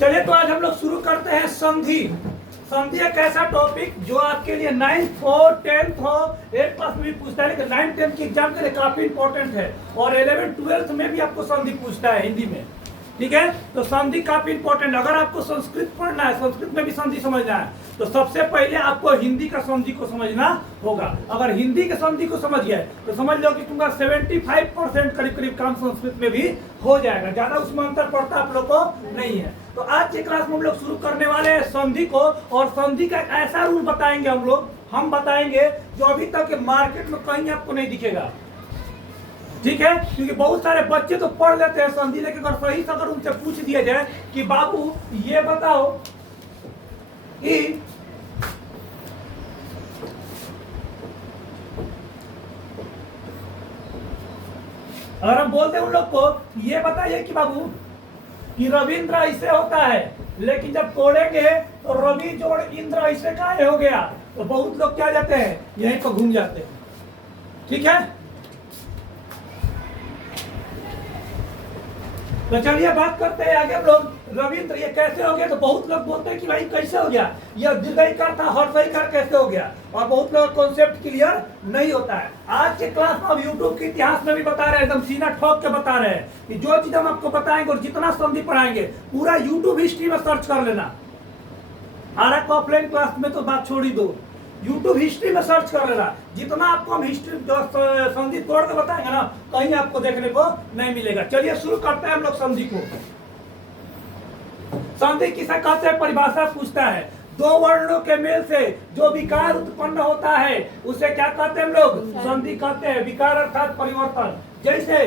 चलिए तो आज हम लोग शुरू करते हैं संधि। संधि एक ऐसा टॉपिक जो आपके लिए 9th हो 10th हो 8th क्लास में भी पूछता है, लेकिन 9th 10th की एग्जाम के लिए काफी इंपॉर्टेंट है और 11th 12th में भी आपको संधि पूछता है हिंदी में। ठीक है, तो संधि काफी इंपॉर्टेंट है। अगर आपको संस्कृत पढ़ना है, संस्कृत में भी संधि समझना है, तो सबसे पहले आपको हिंदी का संधि को समझना होगा। अगर हिंदी के संधि को समझ गए तो समझ लो कि तुमका 75% करीब करीब काम संस्कृत में भी हो जाएगा। ज्यादा उसमें अंतर पड़ता आप लोग को नहीं है। तो आज के क्लास में हम लोग शुरू करने वाले हैं संधि को, और संधि का ऐसा रूल बताएंगे हम बताएंगे जो अभी तक मार्केट में कहीं आपको नहीं दिखेगा। ठीक है, क्योंकि बहुत सारे बच्चे तो पढ़ लेते हैं संधि, लेकिन अगर सही से अगर उनसे पूछ दिया जाए कि बाबू ये बताओ कि अगर हम बोलते हैं उन लोग को ये बताइए कि बाबू कि रविंद्र ऐसे होता है, लेकिन जब तोड़ेंगे तो रवि जोड़ इंद्र ऐसे काहे हो गया, तो बहुत लोग क्या जाते हैं यहीं पर घूम जाते हैं। ठीक है, तो चलिए बात करते हैं आगे हम लोग। रविंद्र ये कैसे हो गया, तो बहुत लोग बोलते हैं कि भाई कैसे हो गया, यह दीर्घईकार था हर्षईकार कैसे हो गया, और बहुत लोग कॉन्सेप्ट क्लियर नहीं होता है। आज के क्लास में हम यूट्यूब के इतिहास में भी बता रहे हैं, एकदम सीना ठोक के बता रहे हैं कि जो चीज हम आपको बताएंगे और जितना संधि पढ़ाएंगे पूरा यूट्यूब हिस्ट्री में सर्च कर लेना। आरक ऑफलाइन क्लास में तो बात छोड़ ही दो, यूट्यूब हिस्ट्री में सर्च कर लेना। जितना आपको हम हिस्ट्री संधि तोड़ के बताएंगे ना, कहीं आपको देखने को नहीं मिलेगा। चलिए शुरू करते हैं हम लोग संधि को। संधि किसे कहते हैं, परिभाषा पूछता है। दो वर्णों के मेल से जो विकार उत्पन्न होता है उसे क्या कहते हैं हम लोग, संधि कहते हैं। विकार अर्थात परिवर्तन। जैसे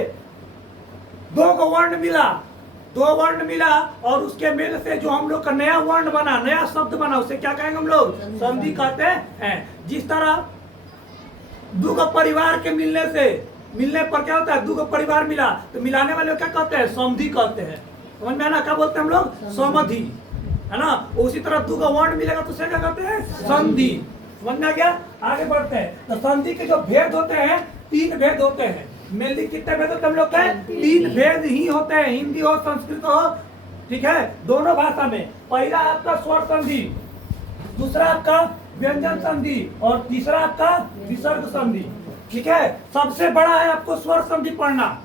दो वर्ण मिला और उसके मेल से जो हम लोग का नया वर्ण बना, नया शब्द बना, उसे क्या कहेंगे हम लोग, संधि कहते हैं। जिस तरह दो परिवार के मिलने पर क्या होता है, दो परिवार मिला तो मिलाने वाले क्या कहते हैं, समधि कहते हैं। समझ में आना, क्या बोलते हैं हम लोग, समधि, है ना। उसी तरह दो वर्ण मिलेगा तो उसे क्या कहते हैं, संधि। समझ में आ गया, आगे बढ़ते हैं। तो संधि के जो भेद होते हैं, 3 भेद होते हैं। मेनली कितने भेद होते हैं हम लोग के, 3 भेद ही होते हैं, हिंदी हो संस्कृत हो, ठीक है, दोनों भाषा में। पहला आपका स्वर संधि, दूसरा आपका व्यंजन संधि, और तीसरा आपका विसर्ग संधि। ठीक है, सबसे बड़ा है आपको स्वर संधि पढ़ना,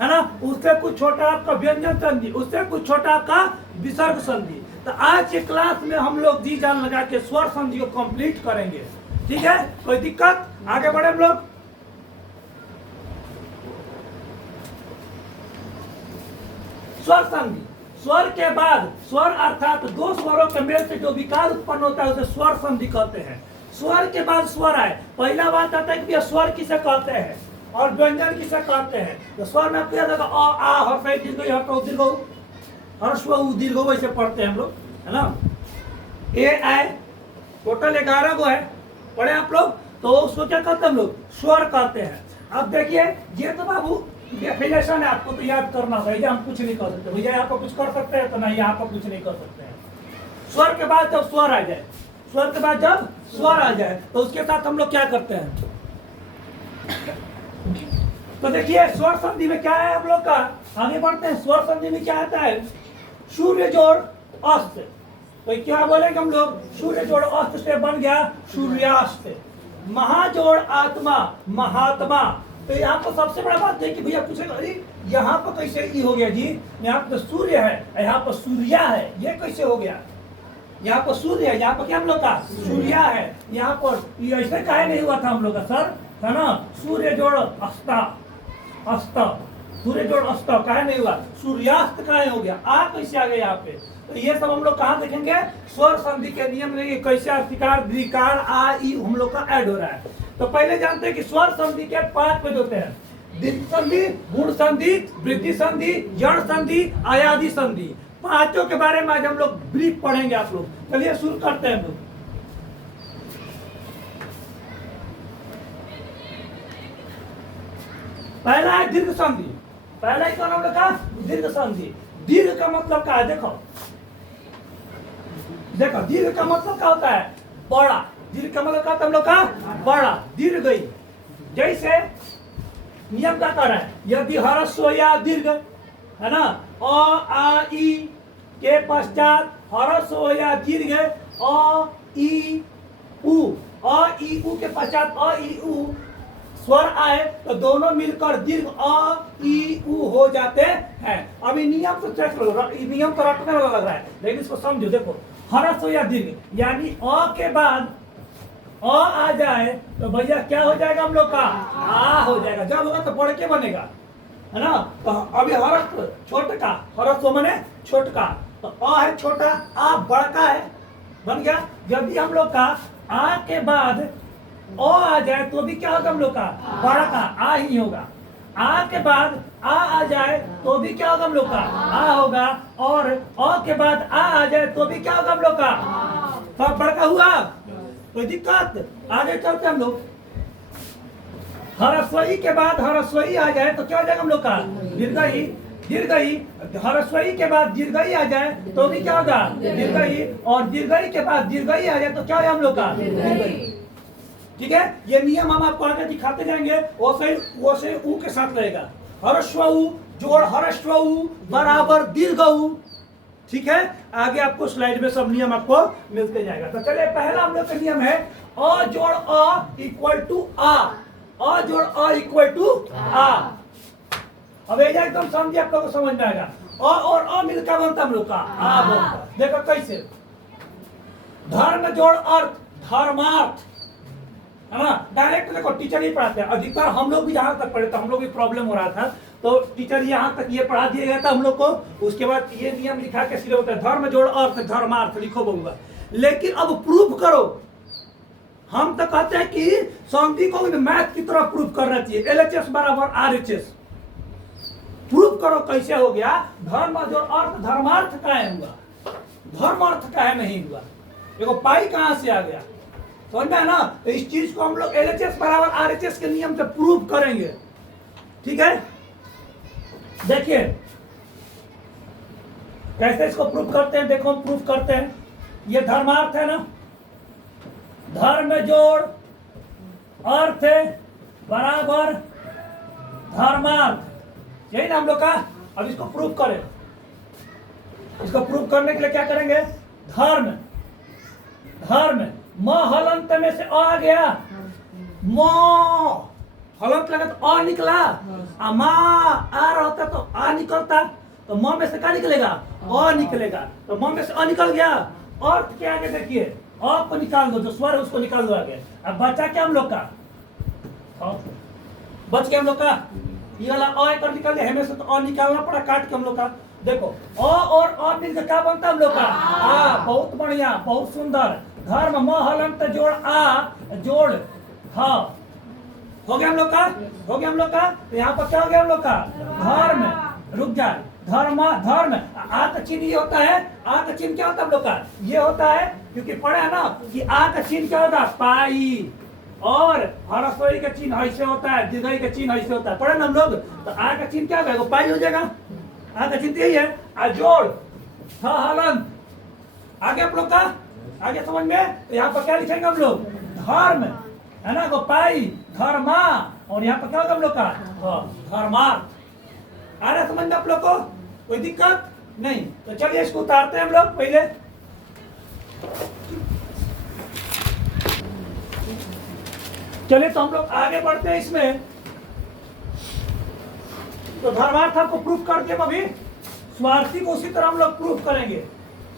है ना। उससे कुछ छोटा आपका व्यंजन संधि, उससे कुछ छोटा आपका विसर्ग संधि। तो आज के क्लास में हम लोग जी जान लगा के स्वर संधि को कंप्लीट करेंगे। ठीक है, कोई दिक्कत, आगे बढ़े हम लोग। स्वर संधि, स्वर के बाद स्वर अर्थात दो स्वरों के मेल से जो विकार उत्पन्न होता है उसे स्वर संधि कहते हैं। स्वर के बाद स्वर आए, पहला बात आता है कि स्वर किसे कहते हैं और व्यंजन किसे कहते हैं। तो स्वर में आपको याद होगा अ आ हर्ष दीर्घ दीर्घ हर्ष दीर्घ वैसे पढ़ते हैं हम लोग, है ना। ए आए टोटल 11 गो है, पढ़े आप लोग, तो उसको क्या कहते हैं हम लोग, स्वर कहते हैं। अब देखिए ये तो बाबू डेफिनेशन है, आपको तो याद करना होगा, हम कुछ नहीं कर सकते भैया, यहाँ पर कुछ कर सकते हैं तो नहीं, यहाँ पर कुछ नहीं कर सकते हैं। स्वर के बाद जब स्वर आ जाए, स्वर के बाद जब स्वर आ जाए तो उसके साथ हम लोग क्या करते हैं। तो देखिए स्वर संधि में क्या है हम लोग का, आगे बढ़ते हैं। स्वर संधि में क्या आता है, सूर्य जोड़ अस्त। तो क्या बोलेंगे हम लोग, सूर्य जोड़ अस्त से बन गया सूर्यास्त। महाजोड़ आत्मा महात्मा। तो यहाँ पर सबसे बड़ा बात है कि भैया पूछेगा अरे यहाँ पर कैसे ई हो गया जी, यहाँ पर सूर्य है, यहाँ पर सूर्या है, ये कैसे हो गया, यहाँ पर सूर्य है, यहाँ पर क्या हम लोग का सूर्या है, यहाँ पर ये ऐसे काहे नहीं हुआ था हम लोग का सर, है ना। सूर्य जोड़ अस्त, सूर्य जोड़ अस्त काहे नहीं हुआ, सूर्यास्त काहे हो गया, आ कैसे आ गया यहाँ पे। तो ये सब हम लोग कहाँ देखेंगे, स्वर संधि के नियम में कैसे अस्थिकार द्विकार आ ई हम लोग का ऐड हो रहा है। तो पहले जानते हैं कि स्वर संधि के 5 भेद होते हैं। दीर्घ संधि, गुण संधि, वृद्धि संधि, जड़ संधि, आयादी संधि। पांचों के बारे में आज हम लोग ब्रीफ पढ़ेंगे आप लोग। चलिए शुरू करते हैं हम लोग। पहला है दीर्घ संधि। पहला ही कौन हम लोग का, दीर्घ संधि। दीर्घ का मतलब क्या है, देखो दीर्घ का मतलब क्या होता है, बड़ा। दीर्घ का मतलब क्या होता है हम लोग का, बड़ा, दीर्घ गई। जैसे नियम क्या कर रहा है, यदि ह्रस्व या दीर्घ, है ना, अ आ ई के पश्चात ह्रस्व हो या दीर्घ अ ई उ, अ ई उ के पश्चात अ ई उ स्वर आए तो दोनों मिलकर दीर्घ अ ई उ हो जाते हैं। अभी नियम तो चेक करो, नियम तो रटने वाला लग रहा है लेकिन इसको समझो। देखो ह्रस्व या दीर्घ यानी अ के बाद अ आ जाए तो भैया क्या हो जाएगा हम लोग का आ हो जाएगा। जब होगा तो बढ़ के बनेगा, है ना। तो अभी ह्रस्व छोटका, ह्रस्व माने छोटका, तो अ है छोटा, आ बड़का है, बन गया। यदि हम लोग का आ के बाद ओ आ जाए तो भी क्या होगा हम लोग का बड़ा का आ ही होगा। आ के बाद आ जाए तो भी क्या होगा हम लोग का आ होगा, और अ के बाद आ जाए तो भी क्या होगा हम लोग का सब बड़का हुआ। कोई दिक्कत? आगे चलते हम लोग। ह्रस्वई के बाद ह्रस्वई आ जाए तो क्या हो जाएगा हम लोग का दीर्घई, दीर्घई। ह्रस्वई के बाद दीर्घई आ जाए तो भी क्या होगा दीर्घई, और दीर्घई के बाद दीर्घई आ जाए तो क्या है हम लोग का दीर्घई। ठीक है, ये नियम हम आपको आगे दिखाते जाएंगे। वैसे उ के साथ रहेगा। ह्रस्व उ जोड़ ह्रस्व उ बराबर दीर्घ उ। ठीक है, आगे आपको स्लाइड में सब नियम आपको मिलते जाएगा। तो चलिए पहला हम लोग का नियम है अ जोड़ अ इक्वल टू आ, अ जोड़ अ इक्वल टू आ। अब ये एकदम समझिए, आप लोग को समझ में आएगा। अ और अ मिलकर बनता हम लोग का आ बनता। देखो कैसे, धर्म जोड़ अर्थ धर्मार्थ, है ना। डायरेक्ट देखो टीचर ही पढ़ाते हैं। अधिकतर हम लोग भी जहाँ तक पढ़े तो हम लोग भी प्रॉब्लम हो रहा था, तो टीचर यहाँ तक ये पढ़ा दिया गया था हम लोग को। उसके बाद ये नियम लिखा के सिरे होता है, धर्म जोड़ अर्थ धर्मार्थ लिखो बहुआ। लेकिन अब प्रूफ करो। हम तो कहते हैं कि संधि को मैथ की तरह प्रूफ करना चाहिए, LHS बराबर RHS। प्रूफ करो कैसे हो गया, धर्म जोड़ अर्थ धर्मार्थ का है हुआ, धर्म अर्थ का है नहीं हुआ। देखो पाई कहां से आ गया, समझ में है ना। तो इस चीज को हम लोग LHS बराबर RHS के नियम से प्रूव करेंगे। ठीक है, देखिए कैसे इसको प्रूव करते हैं। देखो हम प्रूव करते हैं। ये धर्मार्थ है ना, धर्म जोड़ अर्थ बराबर धर्मार्थ, यही ना हम लोग का। अब इसको प्रूव करें। इसको प्रूव करने के लिए क्या करेंगे, धर्म धर्म म हलंत में से आ गया, म हलंत लगा तो आ निकला, मा आ रहा होता तो आ निकलता, तो म में से क्या निकलेगा आ निकलेगा। तो म में से आ निकल गया, अर्थ के आगे देखिए अ को निकाल दो, जो स्वर है उसको निकाल दो आगे। अब बचा क्या हम लोग का, बच गया हम लोग का ये वाला अ कर निकाल दिया, हमें से तो अ निकालना पड़ा काट के हम लोग का। देखो अ और अ मिलकर क्या बनता है हम लोग का आ। बहुत बढ़िया, बहुत सुंदर। धर्म म हलंत जोड़ आ जोड़ हा, हो गया हम लोग का, हो गया हम लोग का। तो यहाँ पर क्या हो गया हम लोग का धर्म, रुक जा, धर्म धर्म आ का चिन्ह ये होता है। आ का चिन्ह क्या होता है हम लोग का ये होता है, क्योंकि पढ़ा है ना कि आ का चिन्ह क्या होता है पाई, और ह्रस्वई का चिन्ह ऐसे होता है, दीर्घई का चिन्ह ऐसे होता है, पढ़े ना हम लोग। तो आ का चिन्ह क्या होगा पाई हो जाएगा, आ का चिन्ह यही है। आ जोड़ हा हलंत, आगे आप लोग का आगे समझ में। तो यहाँ पर क्या लिखेंगे हम लोग धर्म, है ना, गोपाई धर्मा, और यहाँ पर क्या होगा हम लोग का धर्मार्थ। आ रहा समझ में आप लोग को, कोई दिक्कत नहीं। तो चलिए इसको उतारते हैं हम लोग पहले। चलिए तो हम लोग आगे बढ़ते हैं इसमें। तो धर्मार्थ आपको प्रूफ करके अभी स्वार्थी को उसी तरह हम लोग प्रूफ करेंगे।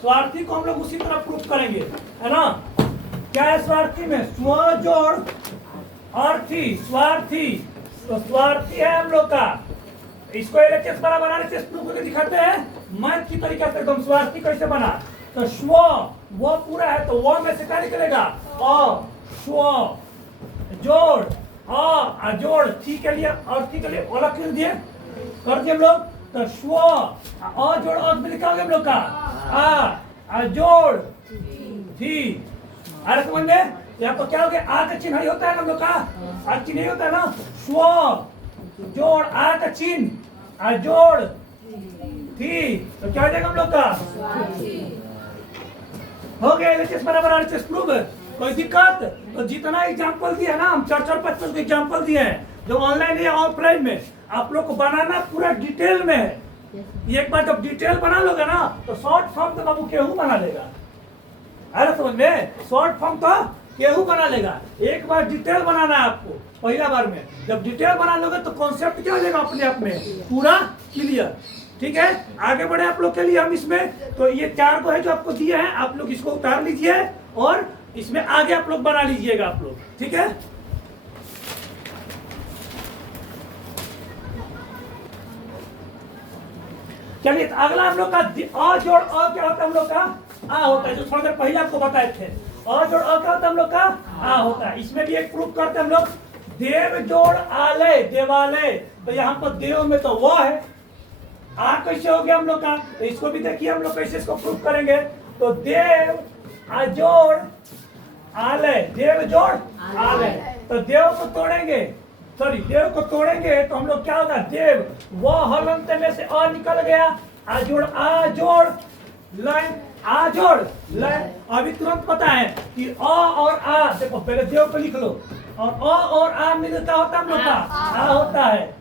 स्वार्थी को हम लोग उसी तरह प्रूफ करेंगे, है ना। क्या है स्वार्थी में, स्व जोड़ अर्थी स्वार्थी। तो स्वार्थी है हम लोग का, इसको LHS बराबर RHS प्रूफ करके दिखाते हैं मैथ की तरीके से एकदम। स्वार्थी कैसे बना, तो स्व वो पूरा है तो वो में से क्या निकलेगा अ, स्व जोड़ अ जोड़ थी के लिए अर्थी के लिए अलग कर दिए हम लोग। तो स्व अ जोड़ अर्थ में लिखा होगा हम लोग का आ जोड़ थी। अरे समझ में, यहाँ पर क्या हो गया आ का चिन्ह होता है ना हम लोग का, आ चिन्ह नहीं होता है ना। स्व जोड़ आ का चिन्ह आ जोड़ थी, तो क्या हो जाएगा हम लोग का हो गया LHS बराबर RHS प्रूफ। कोई दिक्कत? तो जितना एग्जाम्पल दिया ना हम 4-4, 5-5 एग्जाम्पल दिए हैं, जो ऑनलाइन या ऑफलाइन में आप लोग को बनाना पूरा डिटेल में है। ये एक बार जब डिटेल बना लोगे ना तो शॉर्ट फॉर्म तो बाबू केहू बना लेगा। अरे समझ में, शॉर्ट फॉर्म तो केहू बना लेगा। एक बार डिटेल बनाना है आपको पहला बार में। जब डिटेल बना लोगे तो कॉन्सेप्ट क्या हो जाएगा अपने आप में पूरा क्लियर। ठीक है, आगे बढ़े आप लोग के लिए हम इसमें। तो ये 4 को है जो आपको दिए हैं, आप लोग इसको उतार लीजिए और इसमें आगे आप लोग बना लीजिएगा आप लोग। ठीक है, चलिए अगला हम लोग का अ जोड़ अ क्या होता है हम लोग का आ होता है, जो थोड़ा देर पहले आपको बताए थे। अ जोड़ अ क्या होता है हम लोग का आ होता है। इसमें भी एक प्रूफ करते हैं हम लोग, देव जोड़ आले देवालय। तो यहाँ पर देव में तो वह है, आ कैसे हो गया हम लोग का, तो इसको भी देखिए हम लोग कैसे इसको प्रूफ करेंगे। तो देव जोड़ आलय, देव जोड़ आलय। तो देव को तोड़ेंगे, सॉरी देव को तोड़ेंगे तो हम लोग क्या होगा, देव वह हलंत में से अ निकल गया, आ जोड़ लय, आ जोड़ लय। अभी तुरंत पता है कि अ और आ, देखो पहले देव को लिख लो, और अ और आ मिलता होता है हम लोग का आ होता है।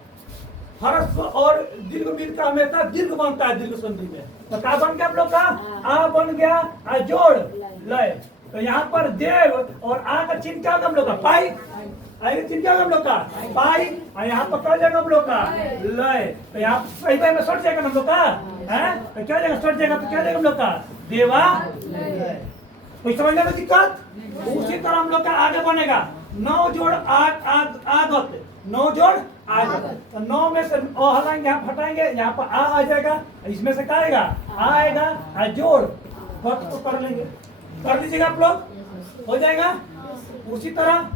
हर्ष और दीर्घ मिलकर हमेशा दीर्घ बनता है दीर्घ संधि में। तो क्या बन गया हम लोग का आ बन गया, आ जोड़ लय। तो यहाँ पर देव और आ का चिन्ह क्या होगा हम लोग का पाई, चिन्ह क्या होगा हम लोग का पाई, और यहाँ पर क्या जाएगा हम लोग का लय। तो यहाँ सही में सट जाएगा हम लोग का है, तो क्या जाएगा सट जाएगा, तो क्या जाएगा हम लोग का देवा लय। कोई समझने में दिक्कत? उसी तरह हम लोग का आगे बनेगा 9 जोड़ आगत, 9 जोड़ आगत। तो 9 में से अ हटाएंगे, यहाँ हटाएंगे, यहाँ पर आ जाएगा, इसमें से क्या आएगा आएगा, आ जोड़ गत को कर लेंगे, कर दीजिएगा आप लोग, हो जाएगा। उसी तरह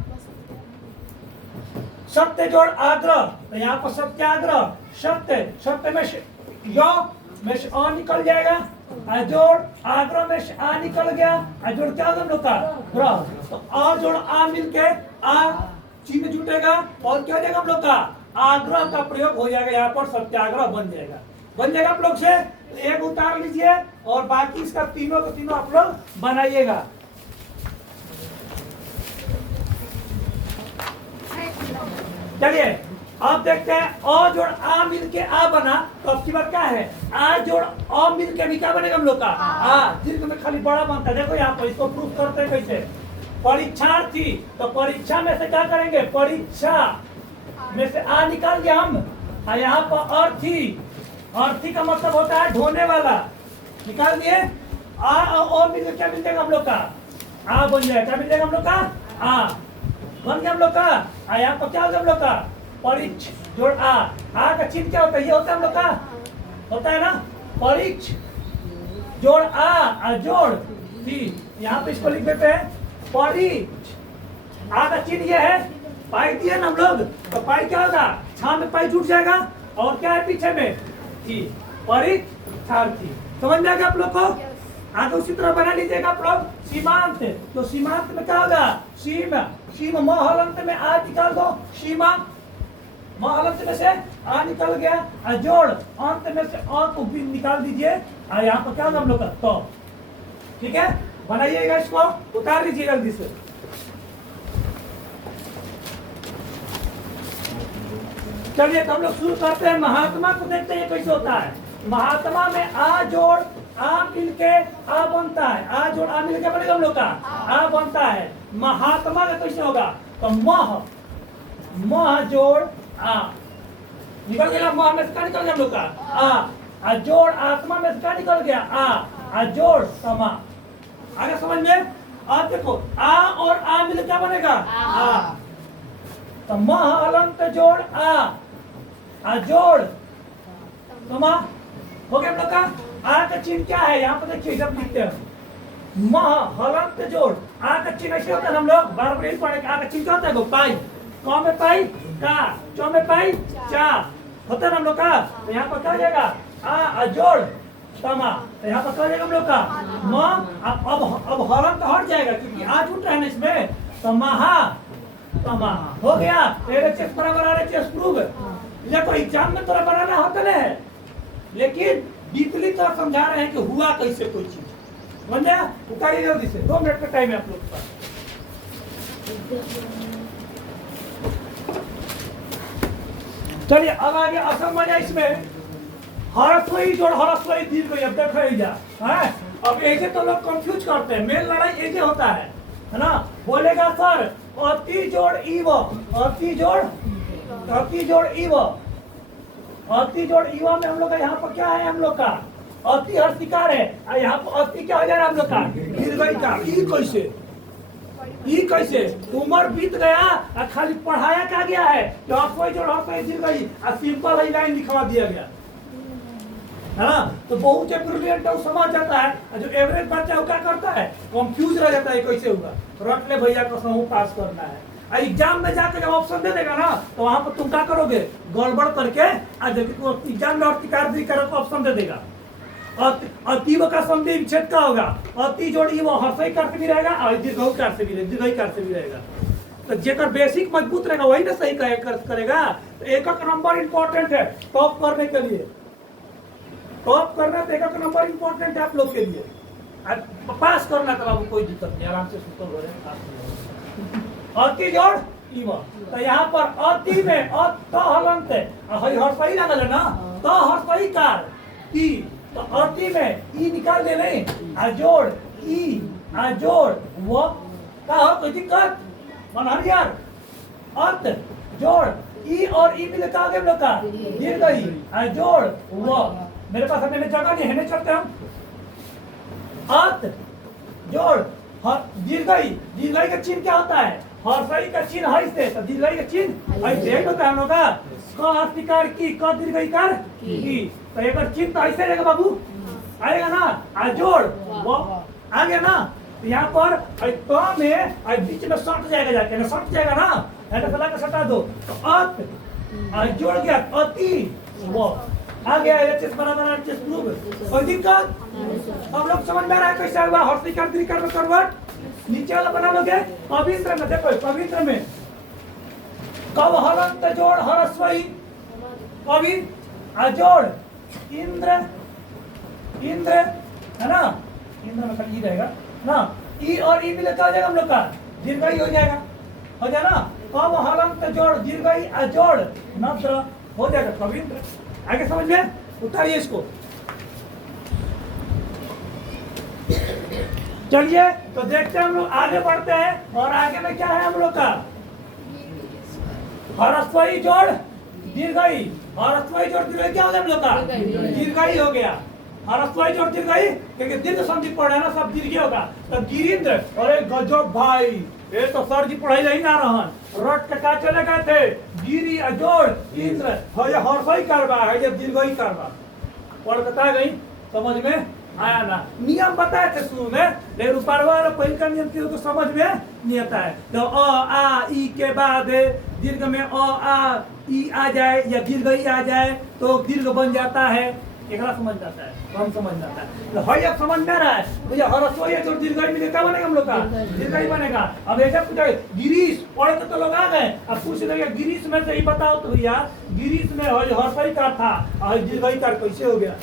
सत्य जोड़ आग्रह, तो यहाँ पर सत्याग्रह, सत्य में यो में से आ निकल जाएगा, जोड़ आग्रह में से आ निकल गया, जोड़ क्या होगा हम लोग का ग्रह। तो आ जोड़ आ मिलके आ चिन्ह जुटेगा और क्या हो जाएगा हम लोग का आग्रह का प्रयोग हो जाएगा, यहाँ पर सत्याग्रह बन जाएगा आप लोग से। एक उतार लीजिए और बाकी इसका तीनों को तीनों आप लोग बनाइएगा। चलिए अब देखते हैं अ जोड़ आ मिलके आ बना, तो अब की बात क्या है, आ जोड़ अ मिलके भी क्या बनेगा हम लोग का आ, दीर्घ में खाली बड़ा बनता है। देखो यहाँ पर इसको प्रूफ करते हैं कैसे, परीक्षार्थी, तो परीक्षा में से क्या करेंगे, परीक्षा में से आ निकाल दिया हम, यहाँ पर अर्थी का मतलब होता है ढोने वाला, निकाल दिए। आ और मिलकर क्या मिल जाएगा हम लोग का आ बन जाएगा, क्या मिल जाएगा हम लोग का आ बन गया हम लोग का। यहाँ पर क्या होगा हम लोग का परीक्ष जोड़ आ का चिन्ह क्या होता है, ये होता है हम लोग का होता है ना परीक्ष जोड़ आ जोड़ थी। यहाँ पे इसको लिख देते हैं परीक्ष, आ का चिन्ह ये है, पाई दिए ना हम लोग, तो पाई क्या होगा छा में पाई जुट जाएगा, और क्या है पीछे में थी, परीक्षार्थी। समझ में आ गया आप लोग को? आगे उसी तरह बना लीजिएगा आप लोग सीमांत, तो सीमांत में क्या होगा सीम म हलंत में आ निकाल दो, सीमा म हलंत में से आ निकल गया, जोड़ अंत में से अ को भी निकाल दीजिए, यहाँ पर क्या होगा हम लोग का तो। ठीक है, बनाइएगा, इसको उतार लीजिए जल्दी से। चलिए तो हम लोग शुरू करते हैं, महात्मा को देखते हैं कैसे होता है। महात्मा में आ जोड़ आ मिलके आ बनता है, आ जोड़ आ मिलके बनेगा हम लोग का आ बनता है। महात्मा का कैसे होगा, तो मह जोड़ आ निकल गया, मह में से क्या निकल गया हम लोग का आ जोड़ आत्मा में से क्या निकल गया आ जोड़ समा। आगे समझ में? अब देखो आ और आ मिलके क्या बनेगा आ, तो मह अलंत जोड़ आ जोड़ समा हो गया हम लोग का। आ का चिन्ह क्या है, यहाँ पर देखिए जब लिखते हैं मह हलंत जोड़, आ का चिन्ह ऐसे होता है, हम लोग बार बार पढ़ेंगे। आ का चिन्ह क्या होता है, पाई, क में पाई का, चौ में पाई चा होता है हम लोग का। तो यहाँ पर क्या हो जाएगा आ जोड़ तमा, तो यहाँ पर क्या हो जाएगा हम लोग का म। अब हलंत हट जाएगा क्योंकि आ छूट रहा है ना इसमें, तो महा तमा हो गया। LHS बराबर RHS प्रूव। देखो एग्जाम में थोड़ा बनाना होता है, लेकिन डीपली तो समझा रहे हैं कि हुआ कैसे कोई चीज। बन गया, उतारिए जल्दी से, 2 मिनट का टाइम है आप लोग के पास। चलिए अब आगे असल मजा इसमें हरस्वई जोड़ हरस्वई दीर्घ अब देख जा है। अब ऐसे तो लोग कंफ्यूज करते हैं, मेन लड़ाई ऐसे होता है ना। बोलेगा सर अति जोड़ इव, अति जोड़ इव, अति जोड़ इव में हम लोग का यहाँ पर क्या है, हम लोग का अति हस्तिकार है, और यहाँ पर अति क्या हो जाएगा हम लोग का दीर्घइकार। ई कैसे उम्र बीत गया और खाली पढ़ाया क्या गया है कि हस्वई जोड़ हस्वई दीर्घई और सिंपल ही लाइन लिखवा दिया गया है ना। तो बहुत से ब्रिलियंट है, समझ जाता है, और जो एवरेज बच्चा वो क्या करता है, कंफ्यूज रह जाता है कैसे होगा। रट ले भैया को समूह पास करना है, एग्जाम में जाकर जब ऑप्शन दे देगा ना तो वहां पर तुम क्या करोगे, गड़बड़ करके आज एग्जाम में अर्तिकार का ऑप्शन दे देगा। अतीव का संधि विच्छेद का होगा, अति जोड़ी वो हर्षई कार से भी रहेगा और दीर्घई कार से भी रहेगा, दीर्घई कार से भी रहेगा। तो जेकर बेसिक मजबूत रहेगा वही ना सही करेगा। तो एक नंबर इंपॉर्टेंट है टॉप करने के लिए, टॉप करना तो एक नंबर इंपॉर्टेंट है आप लोग के लिए। पास करना तो बाबू कोई दिक्कत नहीं, आराम से सुतल हो रहे। अति जोड़ इव, तो यहाँ पर अति में हलंत है, हर्षई लगल है ना, तो हर्षई कार ई, तो अति में ई निकाल दे नहीं, अजोड़ ई अजोड़ वो का हो कोई दिक्कत मन यार। अत जोड़ ई और ई मिले का लोग का दीर्घई अजोड़ वो, मेरे पास अपने जगह नहीं है, नहीं चलते हम। अत जोड़ दीर्घई, दीर्घई का चिन्ह क्या होता है, हर्षई का चिन्ह है से, तो दीर्घई का चिन्ह ऐसे होता है हम लोग का, क अस्तिकार की, क दीर्घईकार की। तो एक चिन्ह तो ऐसे रहेगा बाबू, आएगा ना, अजोड़ वो आ गया ना। तो यहाँ पर तो में बीच में सट जाएगा, जाके ना सट जाएगा ना, ऐसा चला के सटा दो, तो अत जोड़ गया अति वो आ गया, एचएस बराबर एचएस प्रूफ। कोई दिक्कत हम लोग समझ में आ रहा है कैसे हुआ, हर्षिकार दीर्घकार में कन्वर्ट। नीचे वाला बना लोगे पवित्र में, देखो पवित्र में कब हलंत जोड़ हरस्वई कवि अजोड़ इंद्र, इंद्र है ना, इंद्र में खाली ई रहेगा ना, ई और ई मिले क्या हो जाएगा हम लोग का दीर्घई हो जाएगा, हो जाए ना। कब हलंत जोड़ दीर्घई अजोड़ नत्र हो जाएगा पवित्र। आगे समझ में, उतारिए इसको। चलिए तो देखते हैं हम लोग आगे बढ़ते हैं, और आगे में क्या है हम लोग का हरस्वई जोड़ दीर्घई, हरस्वई जोड़ दीर्घई क्या हो गया हम लोग का दीर्घई हो गया। हरस्वई जोड़ दीर्घई क्योंकि दीर्घ संधि पढ़े ना सब दीर्घ होगा। तो गिरिंद्र, अरे गजब भाई, ये तो सर जी पढ़ाई नहीं ना रहन, रट के का चले गए थे, गिरी अजोड़ इंद्र है, हर्षई करवा है, ये दीर्घई करवा पढ़ बता गई, समझ में आया ना। नियम बताए थे शुरू में, लेकिन ऊपर वाला पहले का नियम तो समझ में नहीं आता है। तो अ आ ई के बाद दीर्घ में अ आ ई आ जाए या दीर्घई आ जाए तो दीर्घ बन जाता है, एकरा समझ जाता है, हम समझ जाता है। तो है अब समझ में आ रहा है भैया, हरस्वई है तो दीर्घई में क्या बनेगा हम लोग का दीर्घई बनेगा। अब ऐसा पूछा गिरीश, पढ़े तो लोग आ गए, अब पूछ रहे गिरीश में से ही बताओ तो भैया गिरीश में हर्षई का था और दीर्घई का कैसे हो गया,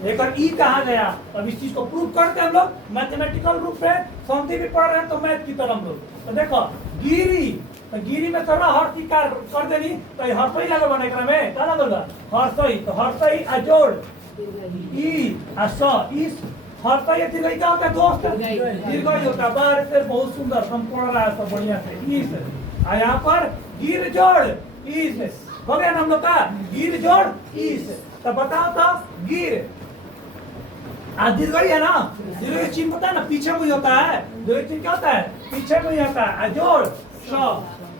एक ई कहा गया। अब इस चीज को प्रूव करते हम लोग मैथमेटिकल रूप में, संधि भी पढ़ रहे हैं तो मैथ की तरह हम लोग। तो देखो गिरी, तो गिरी में थोड़ा हर्षी कर देनी तो हर्षई लगा बने में क्या लगेगा हर्षई, तो हर्षई अजोड़ ई अस इस हर्षई दीर्घई क्या होता है दोस्त, दीर्घई होता है। बार से बहुत सुंदर हम पढ़ रहा है सब बढ़िया से। इस यहाँ पर गिर जोड़ इस हो गया ना हम लोग का गिर जोड़ इस। तो बताओ तो गिर दीर्घई है ना, दीर्घई चिन्ह पता है ना पीछे में होता है, दीर्घई चिन्ह क्या होता है पीछे में होता है, अजोड़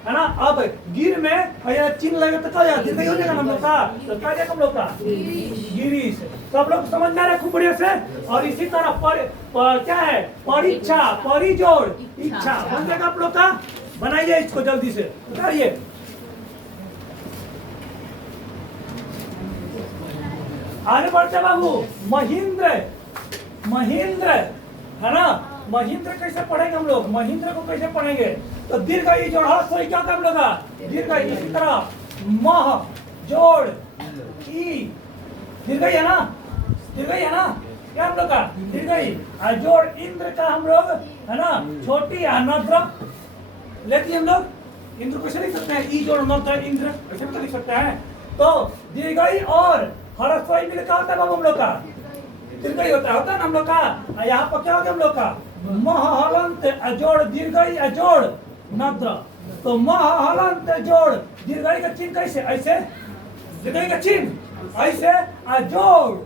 है ना। अब गिर में चिन्ह लगे तो क्या दीर्घई हो जाएगा हम लोग का, तो क्या जाएगा हम लोग का गिरीश। सब लोग समझ में आ रहे खूब बढ़िया से। और इसी तरह क्या है परीक्षा, परिजोड़ इच्छा बन जाएगा आप लोग का। बनाइए इसको जल्दी से, उतारिए। आगे बढ़ते बाबू, महेंद्र, महेंद्र है ना, महेंद्र कैसे पढ़ेंगे हम लोग, महेंद्र को कैसे पढ़ेंगे, तो दीर्घई जोड़ हर्षई क्या कर लोगा दीर्घई। इसी तरह मह जोड़ ई दीर्घई है ना, दीर्घई है ना क्या हम लोग का दीर्घई जोड़ इंद्र का हम लोग है ना छोटी नद्र लेते हम लोग। इंद्र कैसे लिख सकते हैं, ई जोड़ नद्र इंद्र कैसे लिख सकते हैं। तो दीर्घई और हरस्वई मिल क्या होता है बाबू हम लोग का? दीर्घई होता है ना हम लोग का। यहाँ पर क्या हो गया हम लोग का? मह हलंत जोड़ दीर्घई जोड़ नद्र। तो मह हलंत जोड़ दीर्घई का चिन्ह कैसे? ऐसे दीर्घई का चिन्ह ऐसे जोड़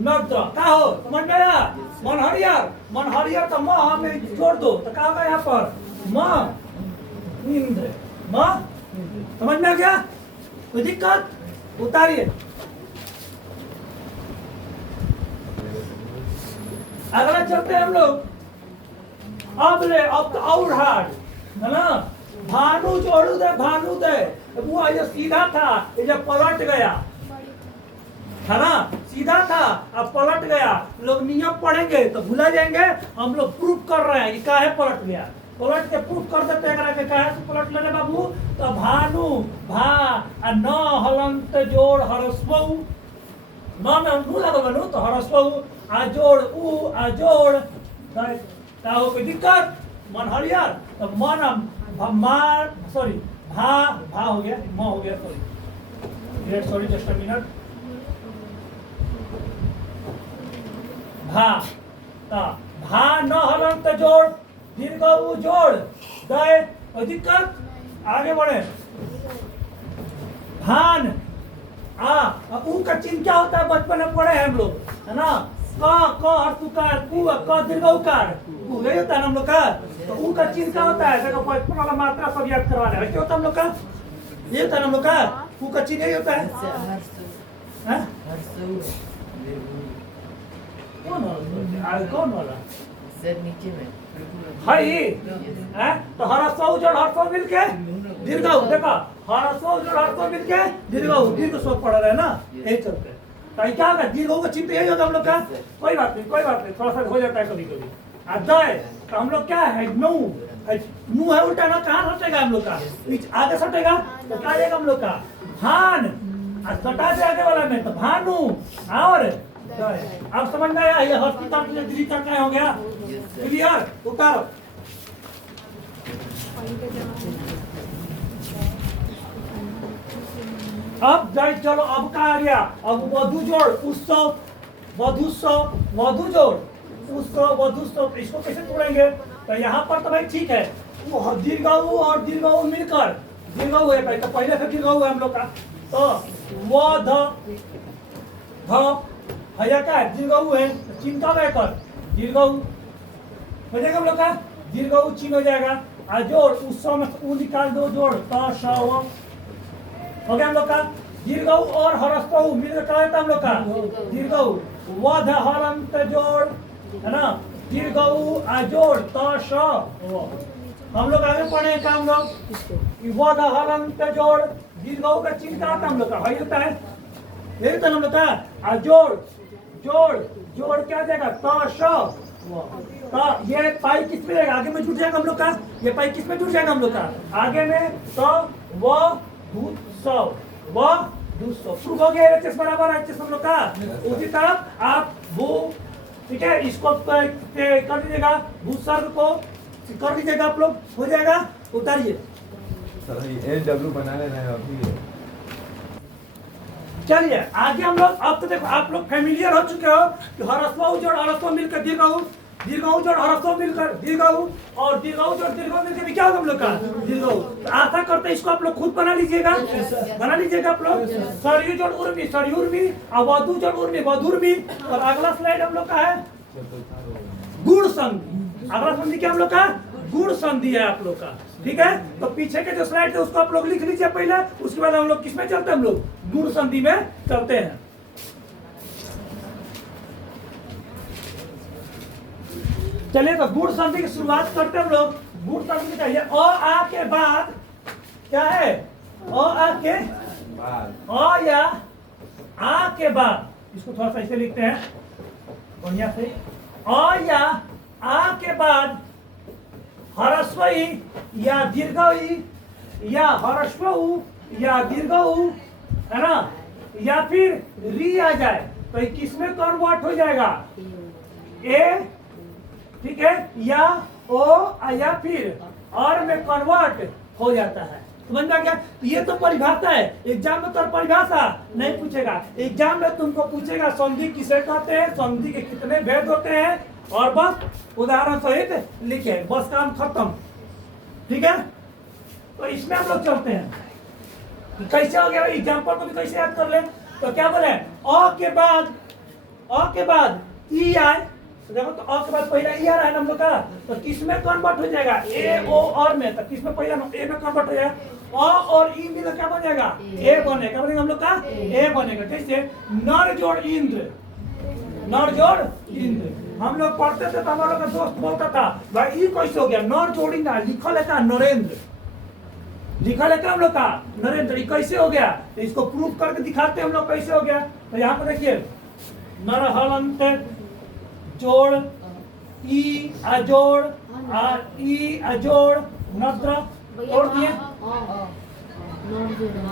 नद्र का हो, समझ में आया? मनहरियर तो मह में जोड़ दो तो क्या होगा यहाँ पर? म इंद्र, म, समझ में आ गया? कोई दिक्कत? उतारिए। अगला चलते हैं हम लोग। अब तो और हार्ड है ना। भानु जोड़ू दे, भानु दे, वो ये सीधा था, ये जब पलट गया है ना, सीधा था अब पलट गया। लोग नियम पढ़ेंगे तो भुला जाएंगे। हम लोग प्रूफ कर रहे हैं कि काहे पलट गया, पलट के प्रूफ कर देते हैं कि काहे से पलट लेने बाबू। तो भानु भा न हलंत जोड़ हरस्वऊ, न में नु लगल बनू तो हरस्वऊ जोड़ जोड़ का हो कोई दिक्कत? मनहरियर तो मन सॉरी भा हो गया, म हो गया, सॉरी जस्ट अ मिनट। भा न हलंत जोड़ दीर्घ उ जोड़ दय, कोई दिक्कत? आगे बढ़े। भान अब ऊ का चिन्ह क्या होता है? बचपन में पढ़े हैं हम लोग, है ना। क हर्षुकार, क दीर्घ उकार, यही होता है ना हम लोग का। तो ऊ का चिन्ह क्या होता है? देखो बचपन वाला मात्रा सब याद करवा रहे हैं। क्या होता है हम लोग का? ये होता है ना हम लोग का। ऊ का चिन्ह यही होता है। कौन वाला? नीचे में है तो हरस्व जोड़ हरस्व मिल के दीर्घ, देखो हरस्व जोड़ हरस्व मिल के दीर्घ स्व पढ़ रहे हैं ना, यही चलते। तो क्या होगा? दीर्घ का चिन्ह यही होगा हम लोग का। कोई बात नहीं, थोड़ा सा हो जाता है कभी कभी। अदय तो हम लोग क्या है? नू है उल्टा ना, कहाँ सटेगा हम लोग का? आगे सटेगा तो क्या आएगा हम लोग का? भान सटा से आगे वाला में तो भानु। और अब समझ में आया? ये हॉस्पिटल दिल्ली तक का हो गया, क्लियर? उतारो। अब जाए चलो, अब का आ गया? अब वधु जोड़ उत्सव, वधुत्सव, वधु जोड़ उत्सव, वधुत्सव। इसको कैसे तोड़ेंगे? तो यहाँ पर तो भाई ठीक है, वो दीर्घऊ और दीर्घऊ मिलकर दीर्घऊ है, तो पहले से दीर्घऊ है हम लोग का। तो वध भैया का दीर्घऊ है, चिंता में कर दीर्घऊ हो जाएगा हम लोग का। दीर्घऊ चिन्ह हो जाएगा। जोड़ उत्सव में ऊ निकाल दो, जोड़ त श व हो गया हम लोग का। दीर्घऊ और हरस्वऊ मिलकर क्या होता है हम लोग का? दीर्घऊ वध हलंत जोड़, है ना, दीर्घऊ जोड़ त श व। हम लोग आगे पढ़े हैं काम लोग। वध हलंत जोड़ दीर्घऊ का चिन्ह क्या होता है हम लोग का? वही होता है, यही होता है हम लोग का। जोड़ जोड़ जोड़ क्या जाएगा? त श व। ये पाई किस में जाएगा? आगे में जुट जाएगा हम लोग का। ये पाई किस में जुट जाएगा हम लोग का? आगे में तो व धूत सौ, व धूत सौ। प्रूफ हो गया एचएस बराबर एचएस हम लोग का। उसी तरफ आप भू, ठीक है, इसको कर दीजिएगा, भूसर्ग को कर दीजिएगा आप लोग, हो जाएगा। उतारिए। LW बना लेना है अभी। चलिए आगे हम लोग। अब तो देखो आप लोग फेमिलियर हो चुके हो कि हरस्व जोड़ हरस्व मिलकर दीर्घऊ, दीर्घऊ जोड़ हरस्व मिलकर दीर्घऊ, और दीर्घऊ जोड़ दीर्घऊ मिलकर भी क्या होगा हम लोग का? दीर्घऊ। तो आशा करते हैं इसको आप लोग खुद बना लीजिएगा, बना लीजिएगा आप लोग। सरयू जोड़ उर्मी, सरयूर्मी, और वधु जोड़ उर्मी, वधुर्मी। और अगला स्लाइड हम लोग का है गुण संधि। अगला संधि क्या हम लोग का? गुण संधि है आप लोग का, ठीक है। तो पीछे के जो स्लाइड है उसको आप लोग लिख लीजिए पहले, उसके बाद हम लोग किसमें चलते हैं? हम लोग गुण संधि में चलते हैं। चलिए तो गुण संधि की शुरुआत करते हैं हम लोग। गुण संधि चाहिए अ आ के बाद क्या है? अ आ के अ या आ के बाद, इसको थोड़ा सा ऐसे लिखते हैं बढ़िया से। अ या आ के बाद हरस्वई या दीर्घई या हरस्वऊ या दीर्घऊ, है ना, या फिर री आ जाए तो ये किसमें कन्वर्ट हो जाएगा? ए, ठीक है, या ओ या फिर और में कन्वर्ट हो जाता है। समझ में आ गया? ये तो परिभाषा है, एग्जाम में तो परिभाषा नहीं पूछेगा। एग्जाम में तुमको पूछेगा संधि किसे कहते हैं, संधि के कितने भेद होते हैं, और बस उदाहरण सहित लिखे, बस काम खत्म। ठीक है, तो इसमें हम लोग चलते हैं कैसे हो गया। एग्जाम्पल को भी कैसे याद कर ले, तो क्या बोले, अ के बाद ई आए, तो देखो तो अ के बाद पहला ई आ रहा है ना हम लोग का, तो किस में कन्वर्ट हो जाएगा, ए ओ और में, तो किस में पहला ए में कन्वर्ट हो जाएगा, अ और ई मिलकर क्या बन जाएगा, ए बनेगा। क्या बनेगा हम लोग का, ए बनेगा। कैसे, नर जोड़ इंद्र, नर जोड़ इंद्र हम लोग पढ़ते थे तो हमारा दोस्त बोलता था भाई ये कैसे हो गया, नर जोड़ इंद्र लिखल है का नरेंद्र, लिखल है क्या हम लोग का नरेंद्र, ये कैसे हो गया, तो इसको प्रूफ करके दिखाते हैं हम लोग कैसे हो गया। तो यहाँ पर देखिए नर हलंत जोड़ ई अजोड़ ई अजोड़ नद्र तोड़ दिए।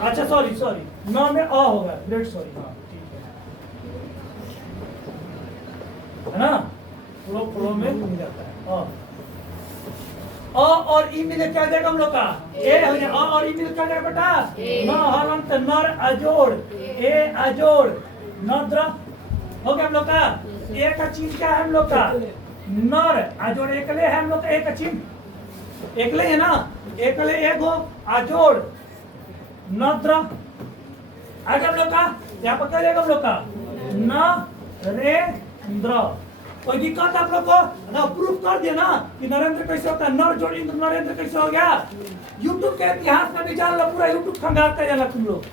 अच्छा सॉरी न में अ होगा, ग्रेट सॉरी, हाँ ठीक है ना, फ्लो में मिल जाता है। अ और ई मिले क्या जाएगा हम लोग का, ए हो जाएगा। अ और ई मिले क्या जाएगा बेटा, न हलंत नर अजोड़ ए अजोड़ नद्र हो गया हम लोग का। एक का चिन्ह क्या है हम लोग का, नर अजोड़ एकले है हम लोग का, एक का चिन्ह एकले है ना, एकले एगो अजोड़ नद्र आगे हम लोग का। यहाँ पर क्या जाएगा हम लोग का, नरेंद्र। कोई दिक्कत आप लोग को ना, प्रूफ कर दिया ना कि नरेंद्र कैसे होता है, नर जोड़ इंद्र नरेंद्र कैसे हो गया। यूट्यूब के इतिहास में भी जान लो, पूरा यूट्यूब खंगालते जाना तुम लोग,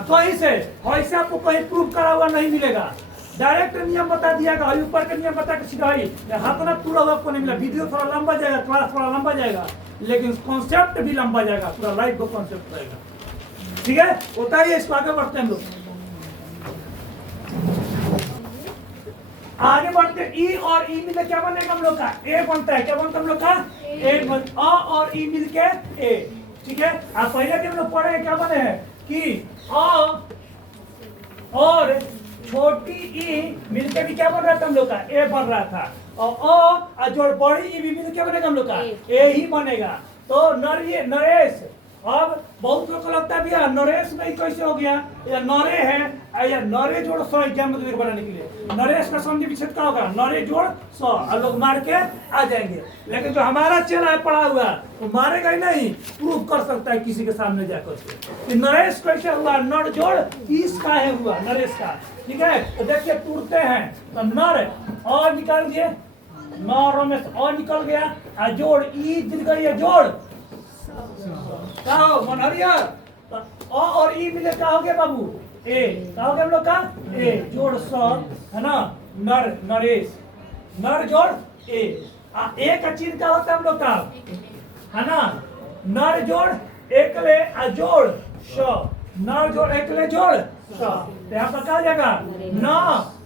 कहीं से ऐसे आपको कहीं प्रूफ करा हुआ नहीं मिलेगा। डायरेक्ट नियम बता दिया गया, ऊपर के नियम बता के सिखाई, हाथ ना पूरा आपको नहीं मिला। वीडियो थोड़ा लंबा जाएगा, क्लास थोड़ा लंबा जाएगा, लेकिन कॉन्सेप्ट भी लंबा जाएगा, पूरा लाइव का कॉन्सेप्ट रहेगा। ठीक है, उतारिए इसको, आगे बढ़ते हैं हम लोग। आगे बढ़ते, ई और ई मिलकर क्या बनेगा हम लोग का, ए बनता है। क्या बनता है हम लोग का, ए बन, अ और ई मिलके ए। ठीक है, आप पहले के हम लोग पढ़े क्या बने हैं कि अ और छोटी ई मिलकर भी क्या बन रहा था हम लोग का, ए बन रहा था, और जोड़ बड़ी ई भी मिलकर क्या बनेगा हम लोग का, ए ही बनेगा। तो नरेश, अब बहुत लोग को लगता है भैया नरेश नहीं कैसे हो गया, या नरे है या नरे जोड़ सौ एग्जाम में बनाने के लिए नरेश का संधि विच्छेद का होगा, नरे जोड़ 100, और लोग मार के आ जाएंगे। लेकिन जो हमारा चेला है पढ़ा हुआ, वो मारेगा ही नहीं, प्रूफ कर सकता है किसी के सामने जाकर कि नरेश कैसे हुआ, नर जोड़ 30 का है हुआ नरेश का। ठीक है, तो देखिए टूटते हैं, तो नर और निकाल दिए, नर में और निकल गया, और जोड़ ई दिल गई जोड़ मनहरिया, और ई मिले क्या हो गया बाबू, ए क्या हो गया हम लोग का, ए जोड़ 100 है ना, नर नरेश, नर जोड़ ए। एक का चिन्ह क्या होता है हम लोग का, है ना, नर जोड़ एकले जोड़ 100, नर जोड़ एकले जोड़ 100। तो यहाँ पर क्या जाएगा, न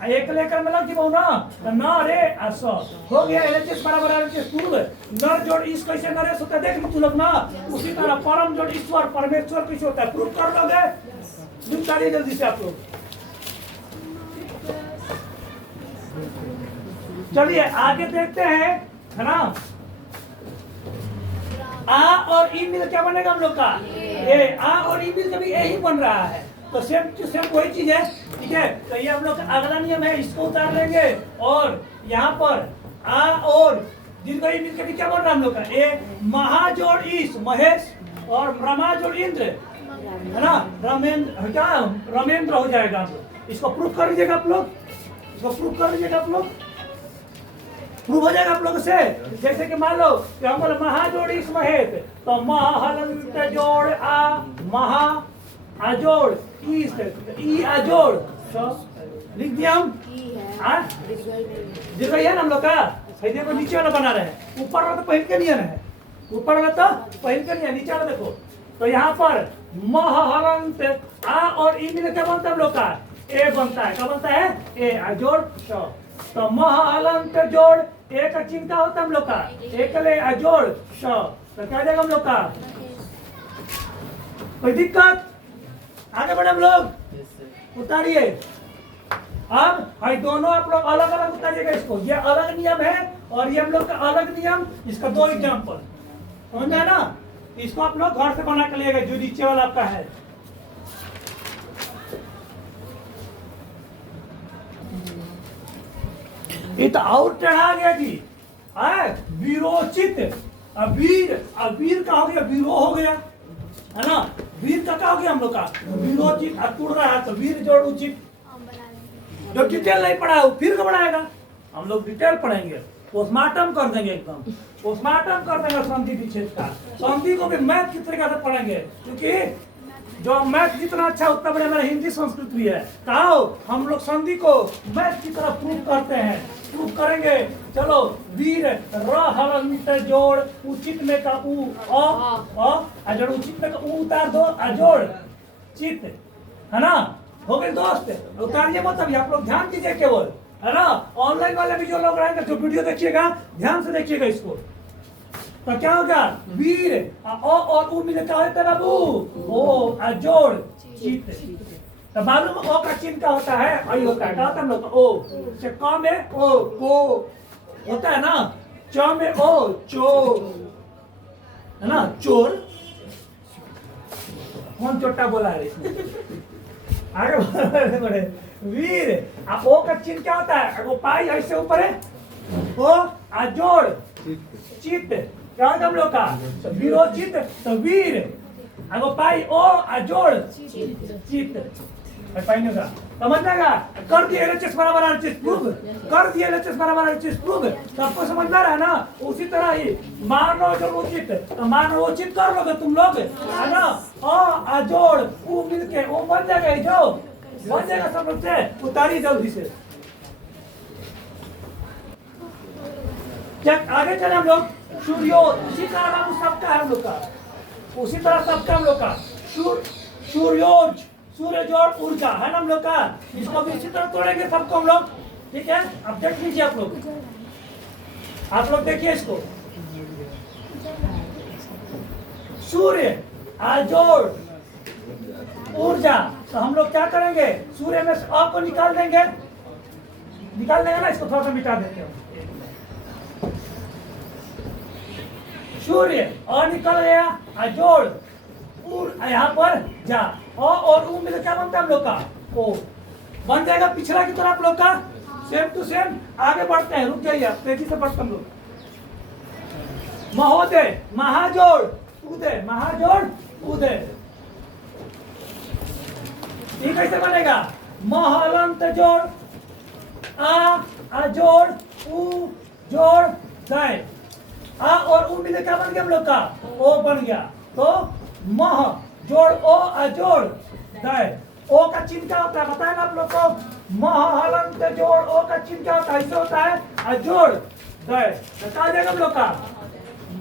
एकले कर मतलब कि बहु ना रे 100 हो गया। एलएचएस बराबर एलएचएस पूर्व, नर जोड़ इस कैसे नरेश होता है देख लो तू लोग ना। उसी तरह परम जोड़ ईश्वर परमेश्वर कैसे होता है, प्रूफ कर लोगे, निकालिए जल्दी से आप लोग। चलिए आगे देखते हैं, है ना। आ और ई मिल क्या बनेगा हम लोग का, ए। आ और ई मिल कभी ए ही बन रहा है, तो सेम टू सेम वही चीज है। ठीक है, तो ये हम लोग का अगला नियम है, इसको उतार लेंगे। और यहाँ पर आ और दीर्घ ई मिल के भी क्या बन रहा है हम लोग का, ए। महाजोड़ ईश महेश, और रमा जोड़ इंद्र, है ना, रमेंद्र, क्या रमेंद्र हो जाएगा हम लोग। इसको प्रूफ कर लीजिएगा आप लोग, इसको प्रूफ कर लीजिएगा आप लोग, प्रूफ हो जाएगा आप लोगों से। जैसे कि मान लो कि हम बोले महाजोड़ इस महेश, तो महाहलंत जोड़ आ, महा अजोड़ इस, ई अजोड़ लिख दिया हम, दिख रही है ना हम लोग का। देखो नीचे वाला बना रहे हैं, ऊपर वाला तो पहल के नियम है, ऊपर वाला तो पहल के नियम, नीचे वाला देखो। तो यहाँ पर महाहलंत आ और ई मिले क्या बनता है हम लोग का, ए बनता है। क्या बनता है, ए अजोड़ 100। तो महाहलंत जोड़ ए का चिन्ह क्या होता है हम लोग का, एकले अजोड़ 100। तो क्या जाएगा हम लोग का, कोई दिक्कत, आगे बढ़े हम लोग, उतारिए। अब भाई दोनों आप लोग अलग अलग उतारिएगा इसको, ये अलग नियम है और ये हम लोग का अलग नियम। इसका 2 एग्जाम्पल समझ में है ना, इसको आप लोग घर से बना के लिएगा जो नीचे वाला आपका है। ये तो और चढ़ा गया जी। वीरोचित, वीर का हो गया, वीरो हो गया, है ना। वीर का क्या हो गया हम लोग का, वीरोचित। टूट रहा है तो वीर जोड़ उचित। जो डिटेल नहीं पढ़ा है वो फिर का बनाएगा। हम लोग डिटेल पढ़ेंगे, पोस्टमार्टम कर देंगे, एकदम पोस्टमार्टम कर देंगे संधि विच्छेद का। संधि को भी मैथ की तरीके से पढ़ेंगे, क्योंकि जो मैथ जितना अच्छा उतना बढ़िया मेरा हिंदी संस्कृत भी है। कहो हम लोग संधि को मैथ की तरह प्रूव करते हैं, प्रूव करेंगे। चलो, वीर र हलंत जोड़ उचित में का उ अजोड़ उचित में का उ उतार दो, अजोड़ चित, है ना। हो गए दोस्त, उतारिए मत अभी, आप लोग ध्यान दीजिए केवल, है ना। ऑनलाइन वाले भी जो लोग रहेंगे, जो वीडियो देखिएगा ध्यान से देखिएगा इसको। तो क्या होगा, वीर ओ और उ मिले क्या होता है बाबू, ओ अजोड़ चित। तो मालूम ओ का चिन्ह क्या होता है, आई होता है, क्या होता है हम लोग का ओ से क में ओ को होता है ना, च में ओ चोर, है ना, चोर। कौन चोटा बोला है इसमें, आगे बढ़े। वीर अब ओ का चिन्ह क्या होता है, वो पाई ऐसे ऊपर है, ओ अजोड़ चित, क्या होता है हम लोग का, तो वीरोचित, तो वीर अगो पाई ओ अजोड़ चित। पाइनेगा, समझ जाएगा। कर दिए एलएचएस बराबर आरएचएस प्रूव, कर दिए एलएचएस बराबर आरएचएस प्रूव, सबको समझ में आ रहा है ना। उसी तरह ही मानव जो उचित, तो मानव उचित कर लोगे तुम लोग, है ना। अ अजोड़ उ मिलके वो बन जाएगा, जो बन जाएगा सब लोग से। उतारी जल्दी से, क्या आगे चले हम लोग। सूर्यो उसी तरह नाम सबका है हम लोग का, उसी तरह सबका हम लोग का। सूर्योज सूर्य जोड़ ऊर्जा है ना हम लोग का, इसको भी इसी तरह तोड़ेंगे सबको हम लोग, ठीक है। अब देख लीजिए आप लोग देखिए इसको। सूर्य अजोड़ ऊर्जा, तो हम लोग क्या करेंगे, सूर्य में से अ को निकाल देंगे, निकाल देंगे ना, इसको थोड़ा सा मिटा देते हैं। सूर्य अ निकल गया, अजोड़ यहाँ पर जा, अ और उ मिलकर क्या बनता है हम लोग का, ओ बन जाएगा। पिछला की तरह आप लोग का सेम टू सेम आगे बढ़ते हैं, रुक जाइए तेजी से बढ़ते हम लोग। महोदय महाजोड़ उदय, महाजोड़ उदय, ये कैसे बनेगा, महलंत जोड़ आ अजोड़ उ जोड़ दय, आ और उ मिले क्या बन गया हम लोग का, ओ बन गया। तो मह जोड़ ओ अजोड़ दय, ओ का चिन्ह क्या होता है बताए ना आप लोग को। महलंत जोड़ ओ का चिन्ह क्या होता है, ऐसे होता है, अजोड़ दय, बता देगा हम लोग का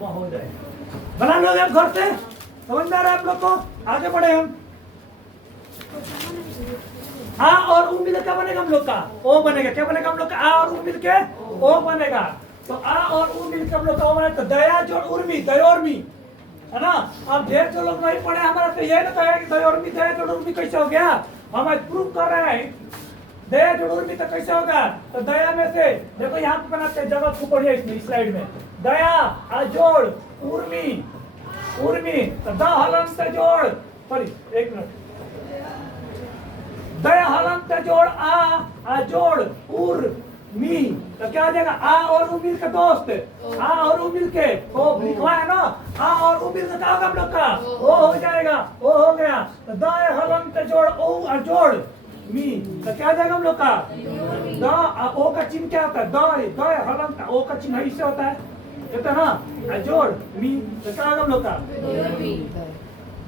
महोदय। बना लोगे आप घर से, समझ में आ रहा है आप लोग को। आगे बढ़े हम। आ और उ मिले क्या बनेगा हम लोग का, ओ बनेगा। क्या बनेगा हम लोग का, आ और उ मिल के ओ बनेगा। तो आ और उ मिल के हम लोग का ओ बनेगा। तो दया जोड़ उर्मी, दयोर्मी, है ना। अब ढेर जो लोग नहीं पढ़े, हमारा तो यही ना कहेगा कि दयोर्मी दया जोड़ उर्मी कैसे हो गया। हम आज प्रूव कर रहे हैं दया जोड़ उर्मी तो कैसे होगा। तो दया में से देखो यहाँ पे बनाते हैं, जगह खूब बढ़िया इसमें, इस साइड में दया अजोड़ उर्मी, उर्मी तो द हलंत जोड़, सॉरी एक मिनट, दया हलंत जोड़ आ अजोड़ उर मी, तो क्या हो जाएगा, आ और उ मिल के दोस्त, आ और उ मिल के ओ लिखवा है ना, आ और उ मिल के क्या होगा हम लोग का, ओ हो जाएगा, ओ हो गया। तो दया हलंत जोड़ ओ अजोड़ मी, तो क्या हो जाएगा हम लोग का, द ओ का चिन्ह क्या होता है, दया हलंत, ओ का चिन्ह इससे होता है, कहते हैं ना, अजोड़ मी, तो क्या होगा हम लोग का,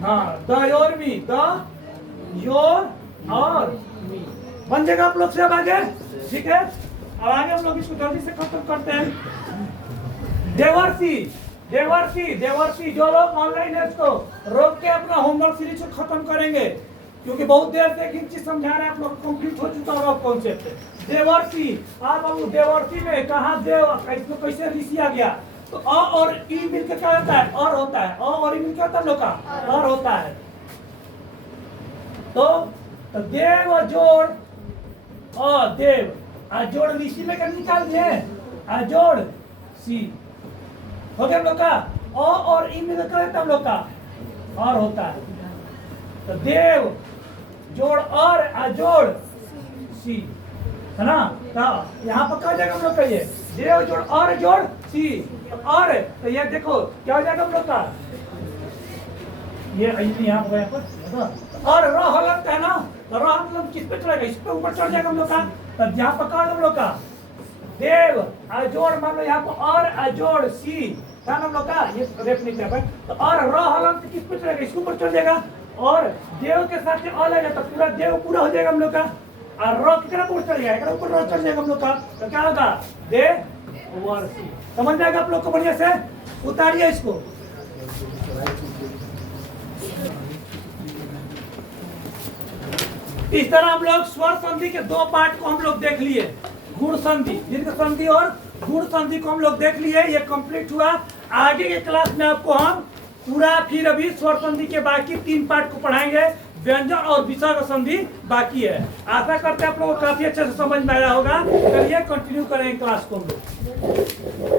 हाँ दयोर्मी, द योर और मी बन जाएगा आप लोग से। अब आगे ठीक है, अब आगे हम लोग इसको जल्दी से खत्म करते हैं। देवर्षि, देवर्षि, देवर्षि जो लोग ऑनलाइन है इसको रोक के अपना होमवर्क सीरीज को खत्म करेंगे, क्योंकि बहुत देर से एक चीज समझा रहे हैं आप लोग, कंप्लीट हो चुका होगा कॉन्सेप्ट। देवर्षि, आप बाबू देवर्षि में कहाँ देव, इसमें कैसे ऋषि आ गया। तो अ और ई मिलकर क्या होता है, और होता है, अ और ई मिलकर होता है लोग का, और होता है। तो देव जोड़ अ देव, अजोड़ ऋषि में कर निकाल दिए, अजोड़ सी हो गया हम लोग का। अ और ई में क्या होता है हम लोग का और होता है। तो देव जोड़ और जोड़ सी है ना। तो यहाँ पर क्या हो जाएगा हम लोग का ये देव जोड़ और जोड़ सी। और तो ये देखो क्या हो जाएगा हम लोग का ये यहाँ पर और र हलंत है ना। तो र मतलब किस पे चढ़ेगा इस पे ऊपर चढ़ जाएगा हम लोग का। तब यहाँ पर क्या हम लोग का देव अजोड़ मान लो यहाँ पर और अजोड़ सी था हम लोग का ये डेफिनेशन है। तो और र हलंत किस पे चढ़ेगा इसके ऊपर चढ़ जाएगा और देव के साथ अ लगेगा तो पूरा देव पूरा हो जाएगा हम लोग का। और र कितना ऊपर चढ़ जाएगा ऊपर र चढ़ जाएगा हम लोग का। तो क्या होगा देव और सी। समझ जाएगा आप लोग को बढ़िया से। उतारिए इसको। इस तरह हम लोग स्वर संधि के दो पार्ट को हम लोग देख लिए। गुण संधि दीर्घ संधि और गुण संधि को हम लोग देख लिए। ये कंप्लीट हुआ। आगे के क्लास में आपको हम पूरा फिर अभी स्वर संधि के बाकी 3 पार्ट को पढ़ाएंगे। व्यंजन और विसर्ग संधि बाकी है। आशा करते हैं आप लोगों को काफी अच्छे से समझ में आया होगा। चलिए कंटिन्यू करेंगे क्लास को हम लोग।